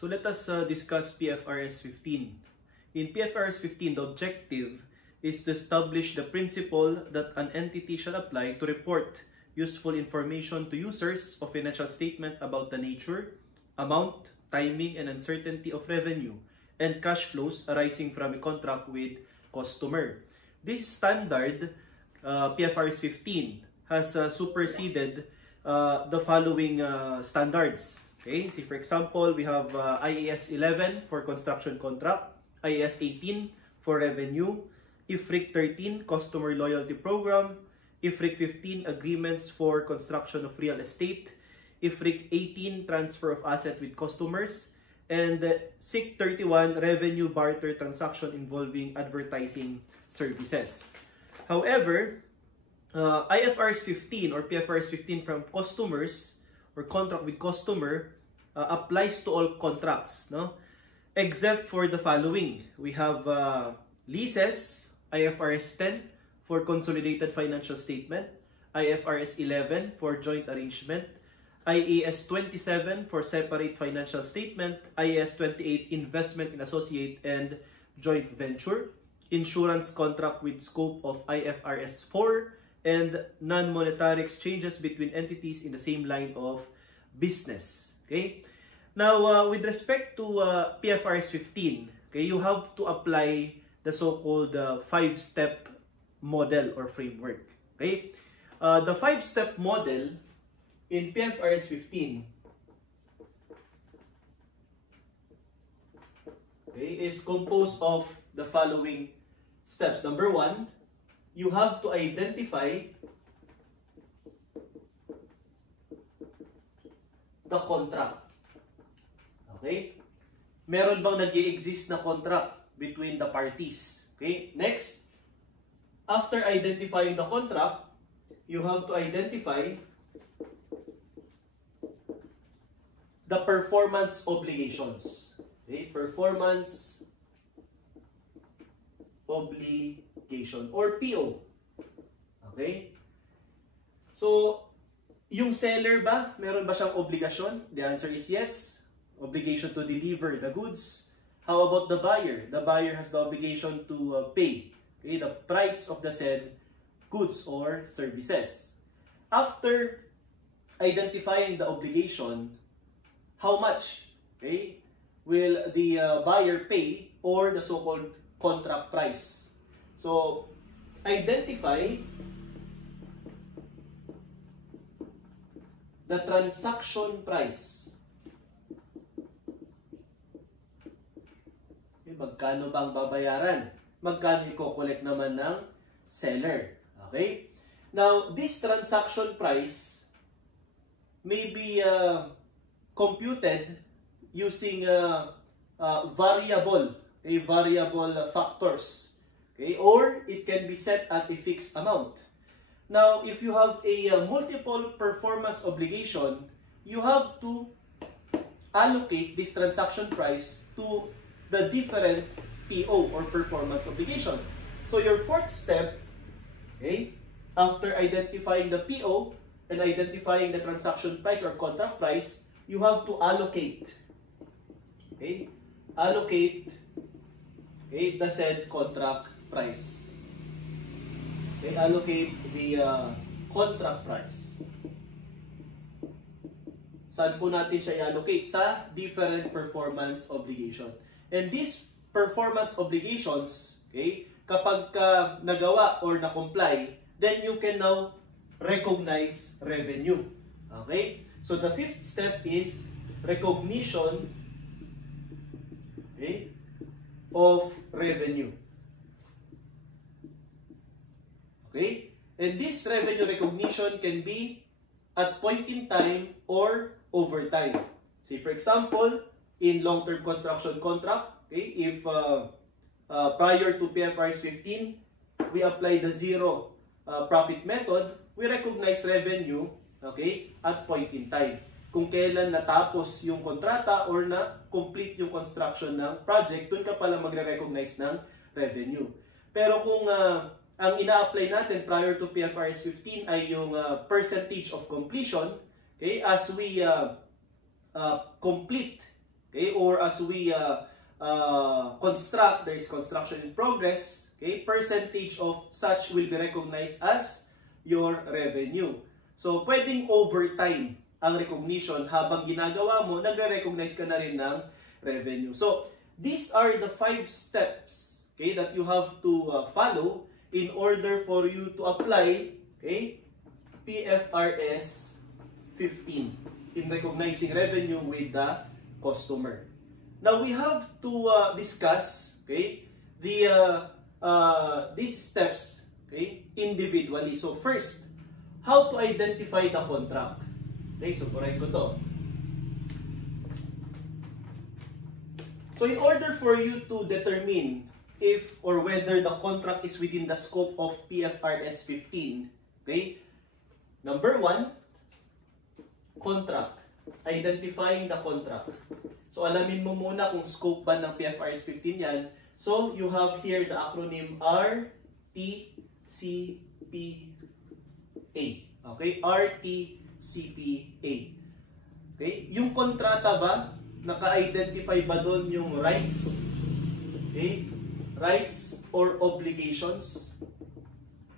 So let us discuss PFRS 15. In PFRS 15, the objective is to establish the principle that an entity shall apply to report useful information to users of financial statement about the nature, amount, timing, and uncertainty of revenue and cash flows arising from a contract with customer. This standard, PFRS 15, has superseded the following standards. Okay, see for example, we have IAS 11 for construction contract, IAS 18 for revenue, IFRIC 13 customer loyalty program, IFRIC 15 agreements for construction of real estate, IFRIC 18 transfer of asset with customers, and SIC 31 revenue barter transaction involving advertising services. However, IFRS 15 or PFRS 15 from customers or contract with customer applies to all contracts, no? Except for the following. We have leases, IFRS 10 for consolidated financial statement, IFRS 11 for joint arrangement, IAS 27 for separate financial statement, IAS 28 investment in associate and joint venture, insurance contract with scope of IFRS 4, and non-monetary exchanges between entities in the same line of business. Okay. Now, with respect to PFRS 15, okay, you have to apply the so-called 5-step model or framework. Okay. The 5-step model in PFRS 15, okay, is composed of the following steps. Number 1, you have to identify the contract. Okay? Meron bang nag-i-exist na contract between the parties? Okay? Next, after identifying the contract, you have to identify the performance obligations. Okay? Performance obligation or PO. Okay? So, yung seller ba, meron ba siyang obligasyon? The answer is yes. Obligation to deliver the goods. How about the buyer? The buyer has the obligation to pay, okay, the price of the said goods or services. After identifying the obligation, how much, okay, will the buyer pay or the so-called contract price? So, identify the transaction price. Okay, magkano bang babayaran? Magkano i-collect naman ng seller? Okay? Now, this transaction price may be computed using variable factors, okay, or it can be set at a fixed amount. Now, if you have a multiple performance obligation, you have to allocate this transaction price to the different PO or performance obligation. So your 4th step, okay, after identifying the PO and identifying the transaction price or contract price, you have to allocate, okay, okay, the said contract price. Okay, allocate the contract price. Saan po natin siya i-allocate? Sa different performance obligation. And these performance obligations, okay, kapag nagawa or na-comply, then you can now recognize revenue. Okay? So the 5th step is recognition, okay, of revenue. Okay? And this revenue recognition can be at point in time or over time. Say for example, in long-term construction contract, okay, if prior to PFRS 15, we apply the zero profit method, we recognize revenue, okay, at point in time. Kung kailan natapos yung kontrata or na-complete yung construction ng project, dun ka pala magre-recognize ng revenue. Pero kung ang ina-apply natin prior to PFRS 15 ay yung percentage of completion, okay, as we complete okay, or as we construct, there is construction in progress, okay, percentage of such will be recognized as your revenue. So, pwedeng overtime ang recognition habang ginagawa mo, nagre-recognize ka na rin ng revenue. So, these are the 5 steps, okay, that you have to follow in order for you to apply, okay, PFRS 15 in recognizing revenue with the customer. Now, we have to discuss, okay, these steps, okay, individually. So, first, how to identify the contract. Okay, so correct ko to. So, in order for you to determine if or whether the contract is within the scope of PFRS 15, okay, number 1, contract. Identifying the contract. So, alamin mo muna kung scope ba ng PFRS 15 yan. So, you have here the acronym RTCPA. Okay? RTCPA. Okay? Yung kontrata ba, naka-identify ba doon yung rights? Okay? Rights or obligations?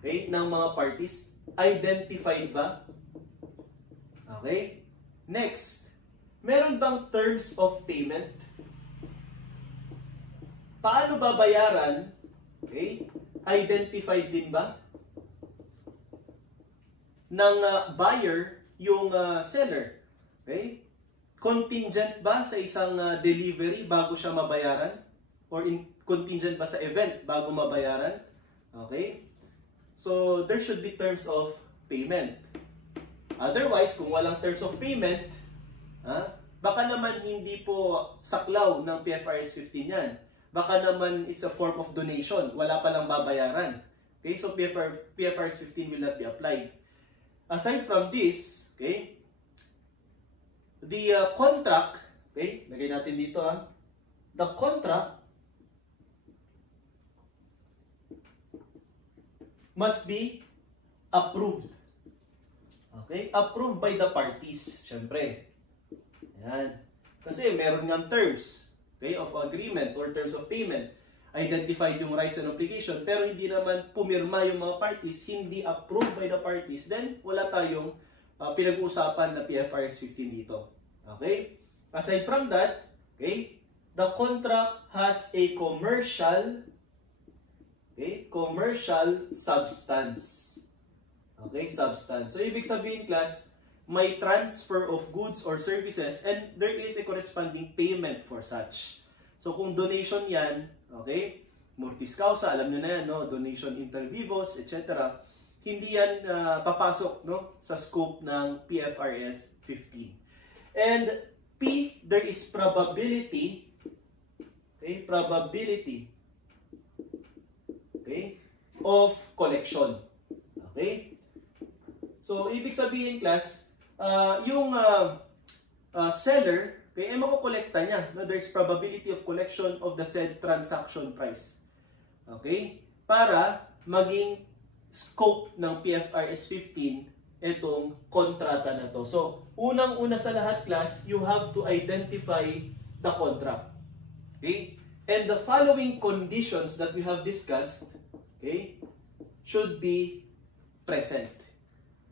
Okay? Ng mga parties. Identified ba? Okay? Next, meron bang terms of payment? Paano babayaran? Okay? Identified din ba ng buyer yung seller? Okay? Contingent ba sa isang delivery bago siya mabayaran? Or contingent ba sa event bago mabayaran? Okay? So, there should be terms of payment. Otherwise, kung walang terms of payment, baka naman hindi po saklaw ng PFRS 15 yan. Baka naman it's a form of donation. Wala palang babayaran. Okay, so PFRS 15 will not be applied. Aside from this, okay, the contract, okay, lagay natin dito the contract must be approved. Okay? Approved by the parties, syempre. Ayan. Kasi meron ng terms, okay, of agreement or terms of payment. Identified yung rights and obligation, pero hindi naman pumirma yung mga parties, hindi approved by the parties, then wala tayong pinag-uusapan na PFRS 15 dito. Okay? Aside from that, okay, the contract has a commercial substance. Okay, substance. So, ibig sabihin, class, may transfer of goods or services and there is a corresponding payment for such. So, kung donation yan, okay, mortis causa, alam nyo na yan, no? Donation inter vivos, etc. Hindi yan papasok, no, sa scope ng PFRS 15. And P, there is probability, okay, probability, okay, of collection. Okay? So, ibig sabihin, class, yung seller, okay, ay makukolekta niya. No? There's probability of collection of the said transaction price. Okay? Para maging scope ng PFRS 15 itong kontrata na to. So, unang-una sa lahat, class, you have to identify the contract. Okay? And the following conditions that we have discussed, okay, should be present.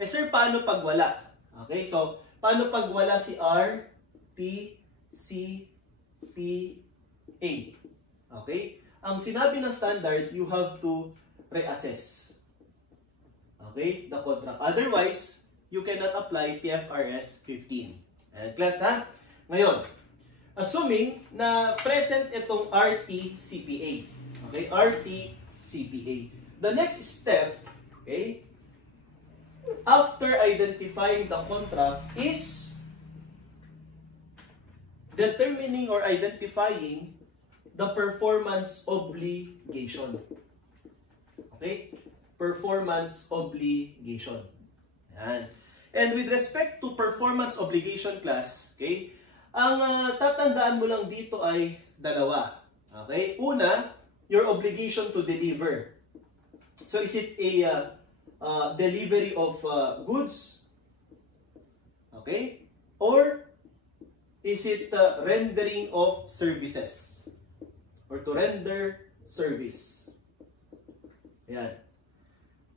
Eh sir, paano pag wala? Okay, so paano pag wala si R, T, C, P, A? Okay? Ang sinabi ng standard, you have to reassess. Okay? The contract. Otherwise, you cannot apply PFRS 15. And class, ha? Ngayon, assuming na present itong RTCPA. Okay? RTCPA. The next step, okay, after identifying the contract is determining or identifying the performance obligation. Okay? Performance obligation. Yan. And with respect to performance obligation, class, okay, ang tatandaan mo lang dito ay dalawa. Okay? Una, your obligation to deliver. So, is it a delivery of goods? Okay? Or is it rendering of services or to render service. Ayan.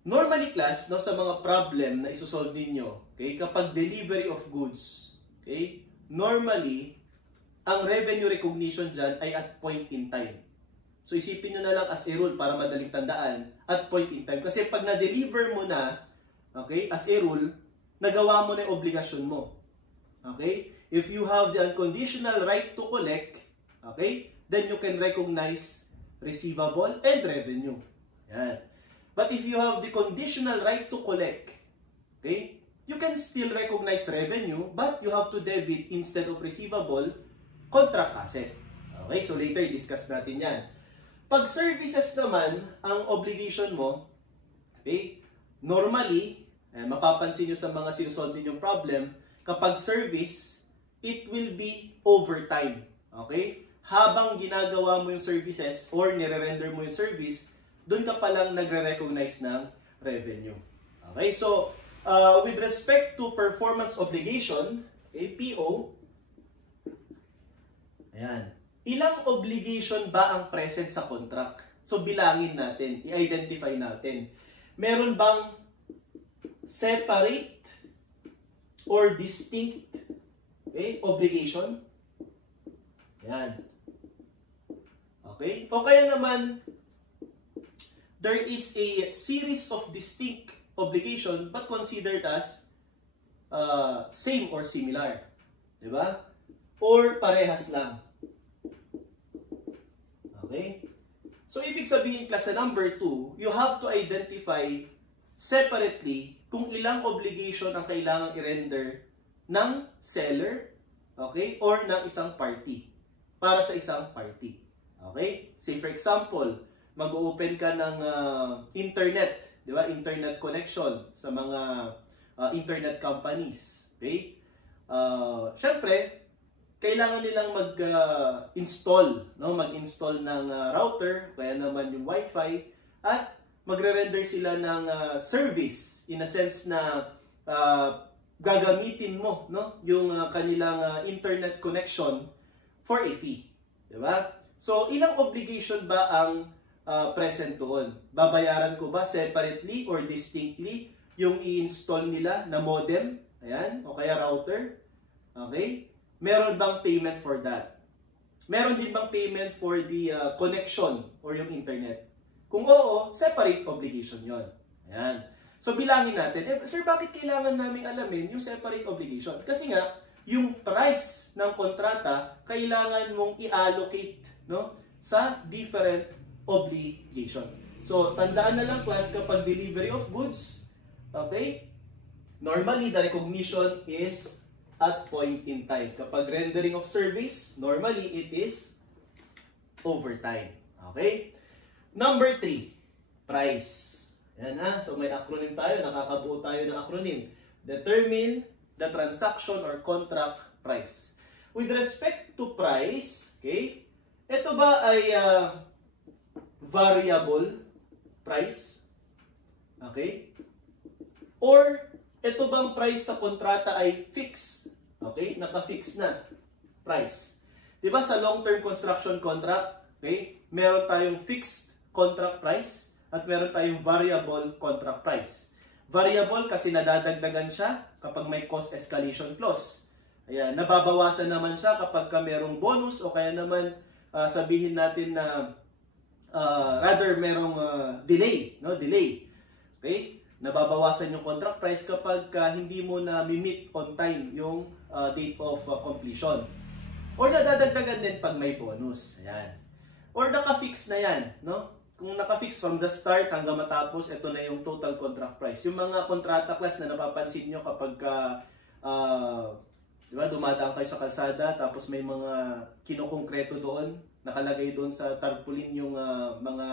Normally class, no, sa mga problem na isosolve ninyo, okay, kapag delivery of goods, okay, normally, ang revenue recognition dyan ay at point in time. So isipin nyo na lang as a rule para madaling tandaan, at point in time. Kasi pag na-deliver mo na, okay, as a rule, nagawa mo na yung obligasyon mo. Okay? If you have the unconditional right to collect, okay, then you can recognize receivable and revenue. Yan. But if you have the conditional right to collect, okay, you can still recognize revenue, but you have to debit instead of receivable, contract asset. Okay, so later discuss natin yan. Pag services naman, ang obligation mo, okay, normally, mapapansin nyo sa mga sinusolve ninyong problem, kapag service, it will be overtime. Okay? Habang ginagawa mo yung services or nire-render mo yung service, doon ka palang nagre-recognize ng revenue. Okay? So, with respect to performance obligation, okay, PO, ayan. Ilang obligation ba ang present sa contract? So, bilangin natin, i-identify natin. Meron bang separate or distinct, okay, obligation? Ayan. Okay? O kaya naman, there is a series of distinct obligation but considered as same or similar. Diba? Or parehas lang. Okay? So, ibig sabihin, klase number 2, you have to identify separately kung ilang obligation ang kailangang i-render ng seller, okay, or ng isang party, para sa isang party. Okay? Say for example, mag-open ka ng internet, di ba? Internet connection sa mga internet companies. Okay? Syempre, kailangan nilang mag-install, no? Mag-install ng router, kaya naman yung Wi-Fi, at magre-render sila ng service in a sense na gagamitin mo, no, yung kanilang internet connection for a fee, di ba? So, ilang obligation ba ang present doon? Babayaran ko ba separately or distinctly yung i-install nila na modem, ayan, o kaya router? Okay? Meron bang payment for that? Meron din bang payment for the connection or yung internet? Kung oo, separate obligation yon. Ayan. So, bilangin natin. Sir, bakit kailangan naming alamin yung separate obligation? Kasi nga, yung price ng kontrata, kailangan mong i-allocate, no, sa different obligation. So, tandaan na lang class, kapag delivery of goods, okay, normally the recognition is at point in time. Kapag rendering of service, normally it is overtime. Okay? Number 3, price. Yan ha. So may acronym tayo. Nakakabuo tayo ng acronym. Determine the transaction or contract price. With respect to price, okay, ito ba ay variable price? Okay? Or ito bang price sa kontrata ay fixed? Okay? Naka-fix na price. Diba sa long-term construction contract, okay, meron tayong fixed contract price at meron tayong variable contract price. Variable kasi nadadagdagan siya kapag may cost escalation clause. Ayan, nababawasan naman siya kapag merong bonus o kaya naman sabihin natin na rather merong delay, no? Delay. Okay? Nababawasan yung contract price kapag hindi mo na mi-meet on time yung date of completion. Or nadadagdagan din pag may bonus. Ayan. Or naka-fix na yan, no? Kung naka-fix from the start hanggang matapos, ito na yung total contract price. Yung mga kontrata class na napapansin nyo kapag diba, dumadaan kayo sa kalsada, tapos may mga kinokongkreto doon, nakalagay doon sa tarpaulin yung mga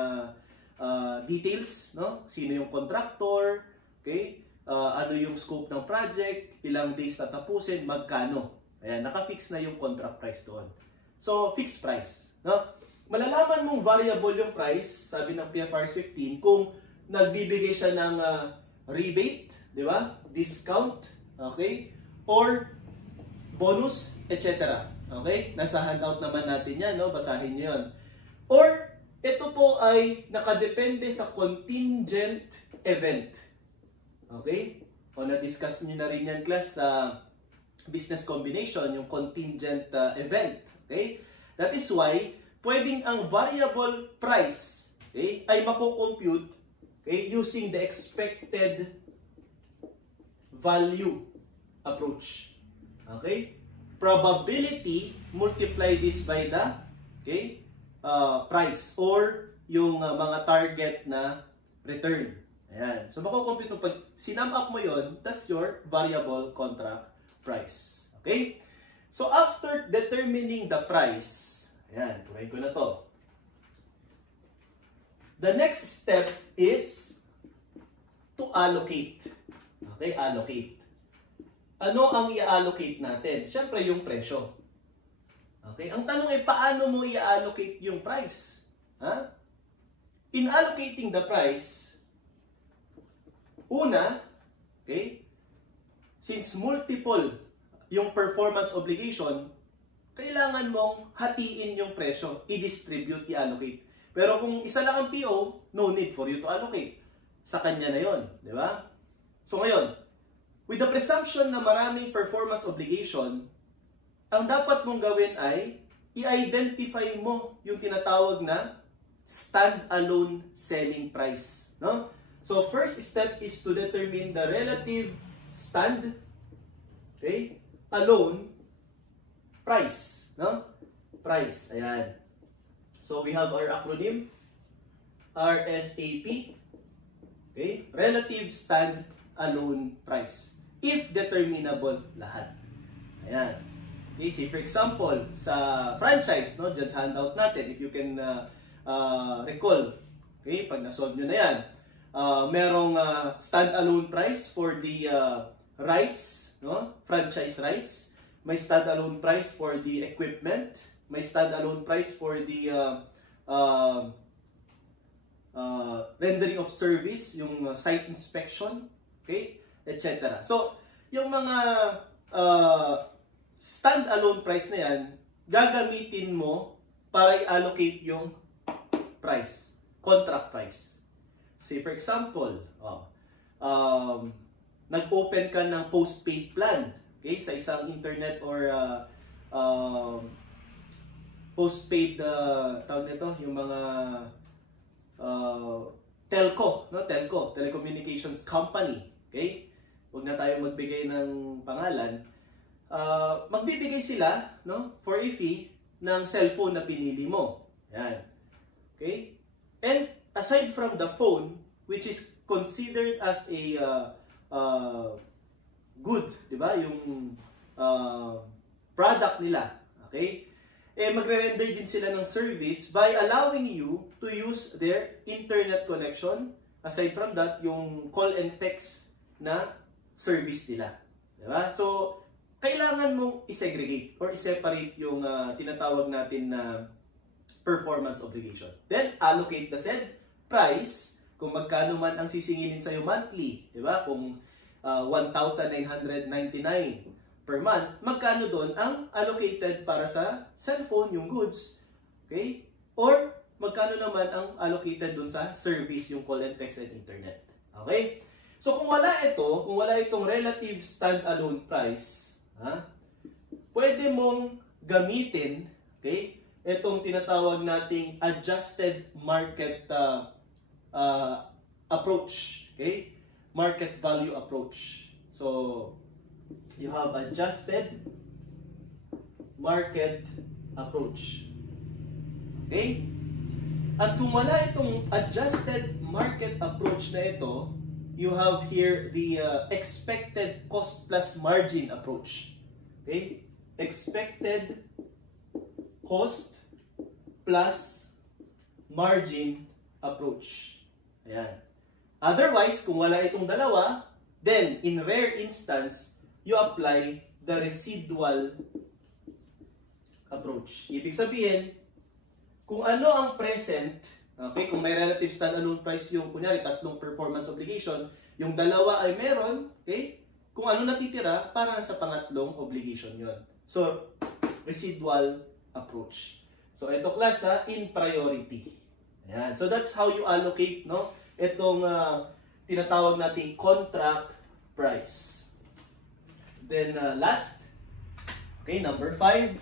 details, no? Sino yung contractor, okay? Ano yung scope ng project, ilang days tatapusin, magkano. Ayan, naka-fix na yung contract price doon. So, fixed price, no? Malalaman mong variable yung price, sabi ng PFRS 15, kung nagbibigay siya ng rebate, di ba? Discount, okay? Or bonus, etc. Okay? Nasa handout naman natin yan, no? Basahin nyo yun. Or, ito po ay nakadepende sa contingent event. Okay? O na-discuss nyo na rin yan, class, sa business combination, yung contingent event. Okay? That is why, pwedeng ang variable price, okay, ay makukompute, okay, using the expected value approach. Okay? Probability, multiply this by the, okay, price or yung mga target na return. Ayan. So, makukompute mo. Pag sinum up mo yon, that's your variable contract price. Okay? So, after determining the price, ayan, tuloy ko na to. The next step is to allocate. Okay? Allocate. Ano ang i-allocate natin? Siyempre, yung presyo. Okay? Ang tanong ay, paano mo i-allocate yung price? Ha? In allocating the price, una, okay, since multiple yung performance obligation, kailangan mong hatiin yung presyo, i-distribute, i-allocate. Pero kung isa lang ang PO, no need for you to allocate. Sa kanya na yon, di ba? So ngayon, with the presumption na maraming performance obligation, ang dapat mong gawin ay i-identify mo yung tinatawag na stand-alone selling price. No? So, first step is to determine the relative stand, okay, alone price. No? Price. Ayan. So, we have our acronym, RSAP. Okay? Relative stand alone price. If determinable lahat. Ayan. Okay, say for example, sa franchise, no, dyan sa handout natin, if you can recall, okay, pag nasolve nyo na yan, merong stand-alone price for the rights, no, franchise rights, may stand-alone price for the equipment, may stand-alone price for the rendering of service, yung site inspection, okay, etc. So, yung mga stand-alone price na yan, gagamitin mo para i-allocate yung price, contract price. Say for example, nag-open ka ng postpaid plan, okay, sa isang internet or postpaid, tawag nito, yung mga telco, no, telco, telecommunications company, okay? Huwag na tayo magbigay ng pangalan. Magbibigay sila, no, for a fee ng cellphone na pinili mo. Yan. Okay? And aside from the phone, which is considered as a good, di ba? Yung product nila. Okay? Eh, magre-render din sila ng service by allowing you to use their internet connection. Aside from that, yung call and text na service nila. Diba? So, kailangan mong i-segregate or i-separate yung tinatawag natin na performance obligation. Then, allocate the said price kung magkano man ang sisingilin sa'yo monthly. Diba? Kung 1,999 per month, magkano doon ang allocated para sa cellphone, yung goods. Okay? Or, magkano naman ang allocated doon sa service, yung call and text and internet. Okay? So, kung wala itong relative stand-alone price, pwede mong gamitin, okay, itong tinatawag nating adjusted market approach, okay, market value approach. So, you have adjusted market approach. Okay? At kung wala itong adjusted market approach na ito, you have here the expected cost plus margin approach. Okay? Expected cost plus margin approach. Ayan. Otherwise, kung wala itong dalawa, then in rare instance, you apply the residual approach. Ibig sabihin, kung ano ang present, okay, kung may relative stand-alone price yung, kunyari, tatlong performance obligation, yung dalawa ay meron, okay? kung ano natitira para sa pangatlong obligation yon. So, residual approach. So, ito class in priority. Ayan. So, that's how you allocate, no? Itong tinatawag nating contract price. Then, last, okay, number 5,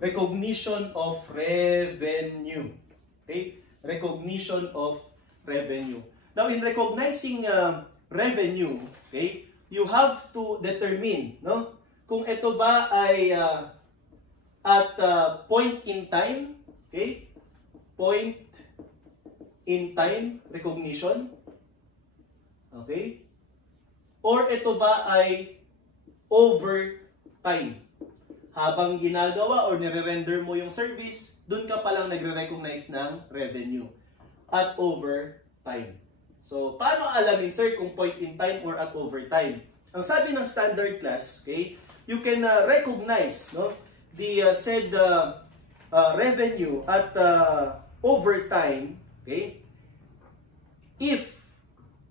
recognition of revenue. Okay? Recognition of revenue. Now, in recognizing revenue, okay, you have to determine, no, kung ito ba ay at point in time, okay, point in time recognition, okay, or ito ba ay over time. Habang ginagawa or nire-render mo yung service, dun ka palang nagre-recognize ng revenue at over time. So, paano alamin, sir, kung point in time or at over time? Ang sabi ng standard class, okay, you can recognize, no, the said revenue at over time, okay, if,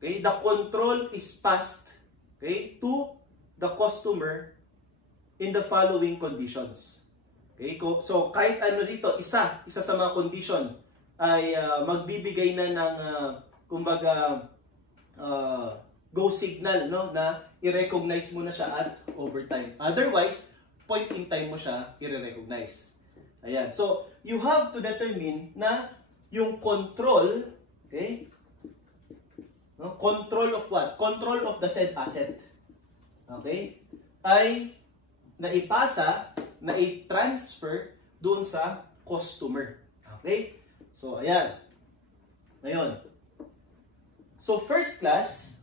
okay, the control is passed, okay, to the customer in the following conditions. Okay, so kahit ano dito, isa sa mga condition ay magbibigay na ng kumbaga go signal, no, na i-recognize mo na siya at overtime. Otherwise, point in time mo siya i-recognize. Ayan. So, you have to determine na yung control, okay? No? Control of what? Control of the said asset. Okay? Ay naipasa, na-transfer doon sa customer. Okay? So, ayan. Ngayon. So, first class,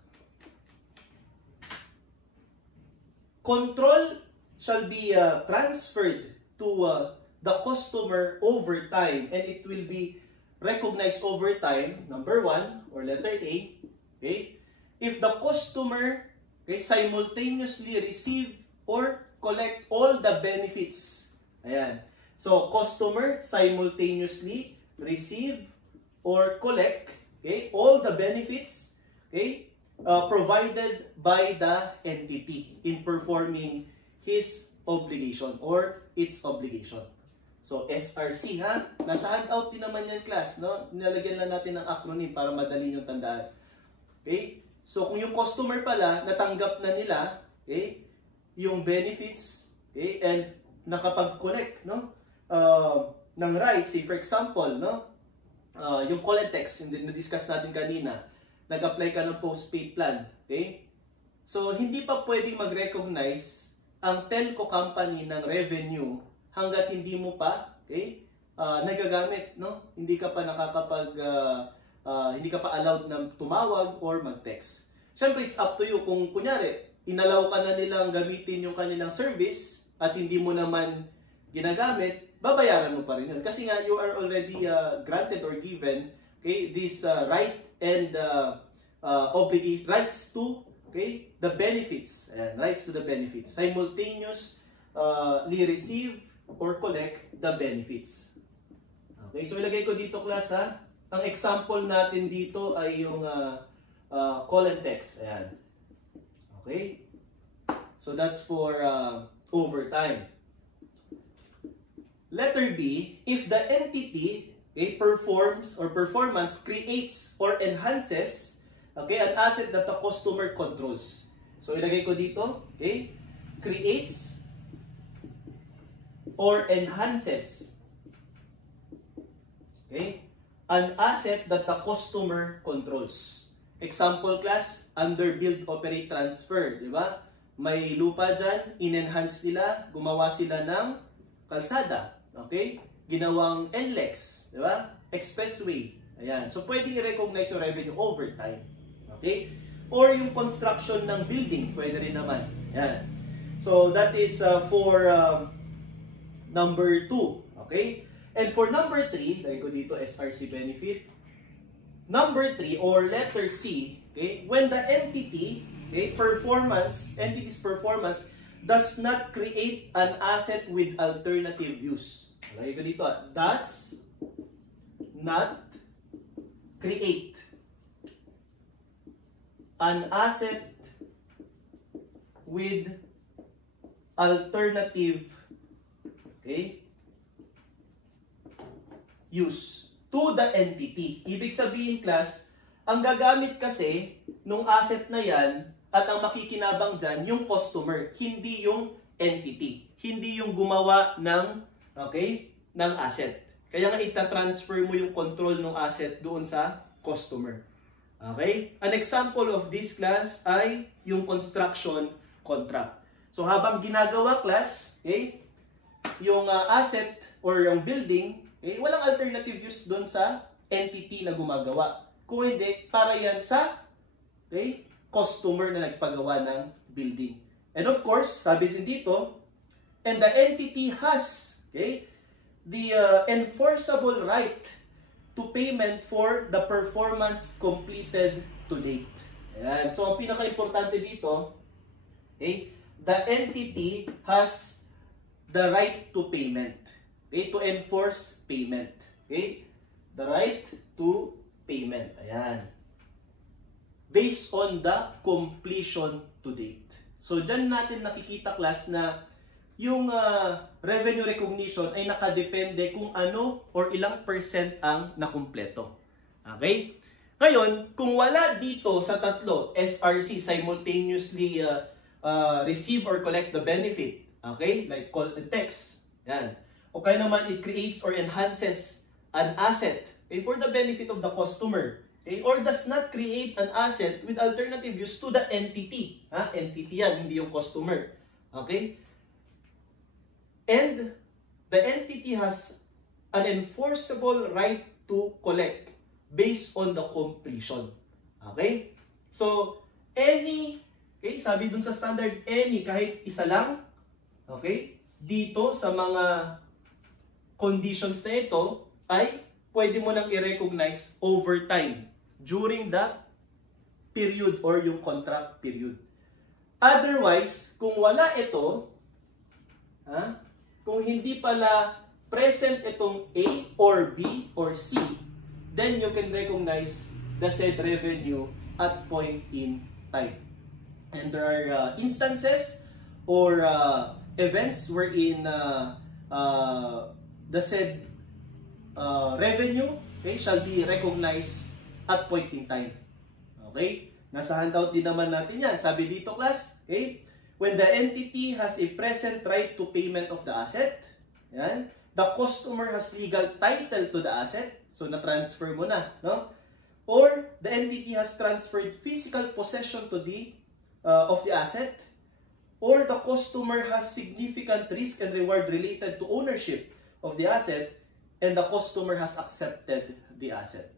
control shall be transferred to the customer over time and it will be recognized over time, number 1, or letter A, okay? If the customer, okay, simultaneously receive or collect all the benefits. Ayan. So, customer simultaneously receive or collect, okay, all the benefits, okay, provided by the entity in performing his obligation or its obligation. So, SRC, ha? Nasa handout din naman yan, class, no? Nilalagyan lang natin ng acronym para madali nyo tandaan. Okay? So, kung yung customer pala, natanggap na nila, okay, yung benefits, okay, and nakapag-collect, no, ng rights, say for example, no, yung call and text, yung na-discuss natin kanina, nag-apply ka ng postpaid plan, okay? So, hindi pa pwedeng mag-recognize ang telco company ng revenue hanggat hindi mo pa, okay, nagagamit, no? Hindi ka pa hindi ka pa allowed na tumawag or mag-text. Siyempre, it's up to you. Kung kunyari, inalaw ka na nilang gamitin yung kanilang service at hindi mo naman ginagamit, babayaran mo pa rin yun. Kasi nga, you are already granted or given, okay, this right and rights to, okay, the benefits. Ayan, rights to the benefits. Simultaneously receive or collect the benefits. Okay, so ilagay ko dito, class, ha. Ang example natin dito ay yung call and text. Ayan. Okay? So that's for overtime. Letter B, if the entity, okay, performs or performance creates or enhances, okay, an asset that the customer controls. So ilagay ko dito, okay, creates or enhances, okay, an asset that the customer controls. Example, class, under build, operate, transfer, di ba? May lupa dyan, in-enhance nila, gumawa sila ng kalsada, okay? Ginawang NLEX, di ba? Expressway, ayan. So, pwedeng i-recognize yung revenue over time, okay? Or yung construction ng building, pwede rin naman, ayan. So, that is for number 2, okay? And for number 3, lagay ko dito SRC benefit. Number 3 or letter C, okay, when the entity, okay, entity's performance does not create an asset with alternative use. Lagay ko dito, does not create an asset with alternative, okay, use to the entity. Ibig sabihin, class, ang gagamit kasi nung asset na yan at ang makikinabang dyan, yung customer, hindi yung entity. Hindi yung gumawa ng, okay, ng asset. Kaya nga ita-transfer mo yung control ng asset doon sa customer. Okay? An example of this, class, ay yung construction contract. So habang ginagawa, class, okay, yung asset or yung building, okay, walang alternative use doon sa entity na gumagawa. Kung hindi, para yan sa, okay, customer na nagpagawa ng building. And of course, sabi din dito, and the entity has, okay, the enforceable right to payment for the performance completed to date. Ayan. So, ang pinaka-importante dito, okay, the entity has the right to payment. Okay, to enforce payment. Okay, the right to payment. Ayan. Based on the completion to date. So, dyan natin nakikita, class, na yung revenue recognition ay nakadepende kung ano or ilang percent ang nakumpleto. Okay? Ngayon, kung wala dito sa tatlo, SRC, simultaneously receive or collect the benefit, okay? Like call and text. Yan. O kaya naman, it creates or enhances an asset, okay, for the benefit of the customer. Okay? Or does not create an asset with alternative use to the entity. Ha? Entity yan, hindi yung customer. Okay? And the entity has an enforceable right to collect based on the completion. Okay? So, any, okay, sabi dun sa standard, any, kahit isa lang, okay, dito sa mga conditions na ito, ay pwede mo nang i-recognize over time during the period or yung contract period. Otherwise, kung wala ito, ha, kung hindi pala present itong A or B or C, then you can recognize the said revenue at point in time. And there are instances or events wherein the said revenue, okay, shall be recognized at point in time. Okay? Nasa handout din naman natin yan. Sabi dito, class, okay, when the entity has a present right to payment of the asset, yan, the customer has legal title to the asset, so na-transfer mo na, no? Or the entity has transferred physical possession to the of the asset, or the customer has significant risk and reward related to ownership of the asset, and the customer has accepted the asset.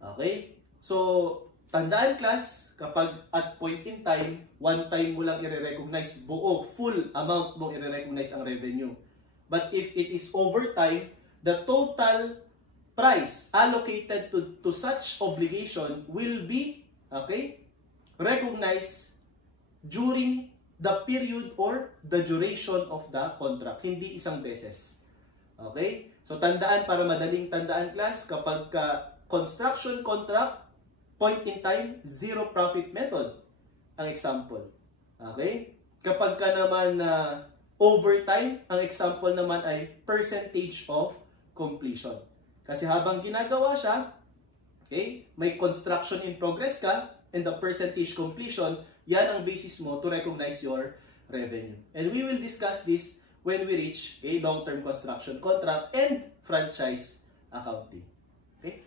Okay? So, tandaan, class, kapag at point in time, one time mo lang i-recognize buo, full amount mo i-recognize ang revenue. But if it is over time, the total price allocated to such obligation will be, okay, recognized during the period or the duration of the contract. Hindi isang beses. Okay? So, tandaan, para madaling tandaan, class, kapag construction contract, point in time, zero profit method ang example. Okay? Kapag ka naman overtime, ang example naman ay percentage of completion. Kasi habang ginagawa siya, okay, may construction in progress ka, and the percentage completion, yan ang basis mo to recognize your revenue. And we will discuss this when we reach a long-term construction contract and franchise accounting. Okay?